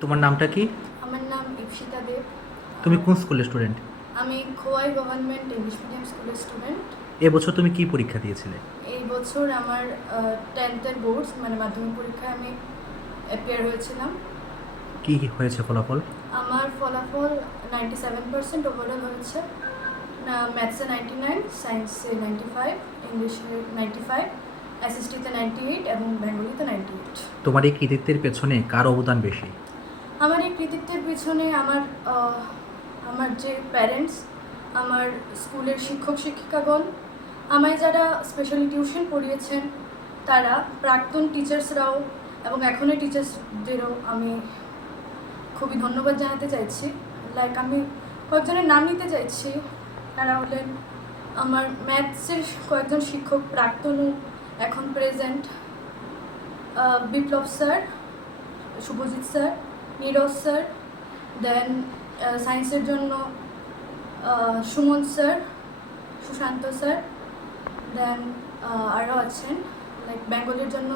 তোমার নামটা কি? আমার নাম ইপসিতা দেব। তুমি কোন স্কুলের স্টুডেন্ট? আমি খোয়াই গভর্নমেন্ট ইংলিশ মিডিয়াম স্কুলের স্টুডেন্ট। এবছর তুমি কি পরীক্ষা দিয়েছিলে? এই বছর আমার টেন্থের বোর্ডস মানে মাধ্যমিক পরীক্ষায় আমি অ্যাপিয়ার হয়েছিলাম। কি হয়েছে ফলাফল? আমার ফলাফল নাইনটি সেভেন পার্সেন্ট ওভারঅল হয়েছে ম্যাথসে নাইনটি নাইন সায়েন্সে নাইনটি ফাইভ ইংলিশে নাইনটি ফাইভ এসএসটিতে নাইনটি এইট এবং বেঙ্গলিতে নাইনটি এইট তোমার এই কৃতিত্বের পেছনে কার অবদান বেশি? পিছনে আমার আমার যে প্যারেন্টস আমার স্কুলের শিক্ষক শিক্ষিকাগণ, আমায় যারা স্পেশালি টিউশন পড়িয়েছেন, তারা প্রাক্তন টিচার্সরাও এবং এখনের টিচার্সদেরও আমি খুবই ধন্যবাদ জানাতে চাইছি। লাইক আমি কয়েকজনের নাম নিতে চাইছি। তারা হলেন আমার ম্যাথসের কয়েকজন শিক্ষক প্রাক্তনও এখন present Biplab sir Subhajit sir Neeraj sir then সায়েন্সের জন্য Suman sir Sushanta sir then আরও আছেন লাইক বেঙ্গলের জন্য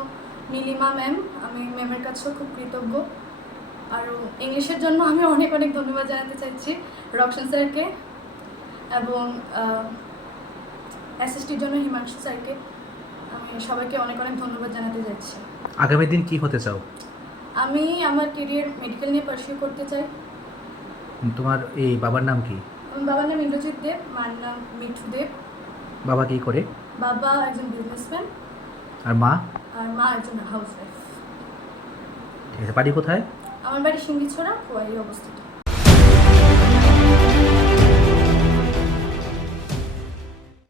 নীলিমা ম্যাম আমি ম্যামের কাছেও খুব কৃতজ্ঞ। আরও ইংলিশের জন্য আমি অনেক অনেক ধন্যবাদ জানাতে চাইছি রকশন স্যারকে এবং এসএসটির জন্য হিমাংশু স্যারকে। আমি সবাইকে অনেক অনেক ধন্যবাদ জানাতে চাইছি। আগামী দিন কি হতে চাও? আমি আমার কেরিয়ার মেডিকেল নিয়ে পার্সিউ করতে চাই। তোমার এই বাবার নাম কি? বাবার নাম ইন্দ্রজিৎ দেব মার নাম মিঠু দেব। বাবা কি করে? বাবা একজন বিজনেসম্যান আর মা? আর মা একজন হাউস ওয়াইফ ঠিক আছে বাড়ি কোথায়? আমার বাড়ি সিঙ্গিছড়া কোয়াই অবস্থিত।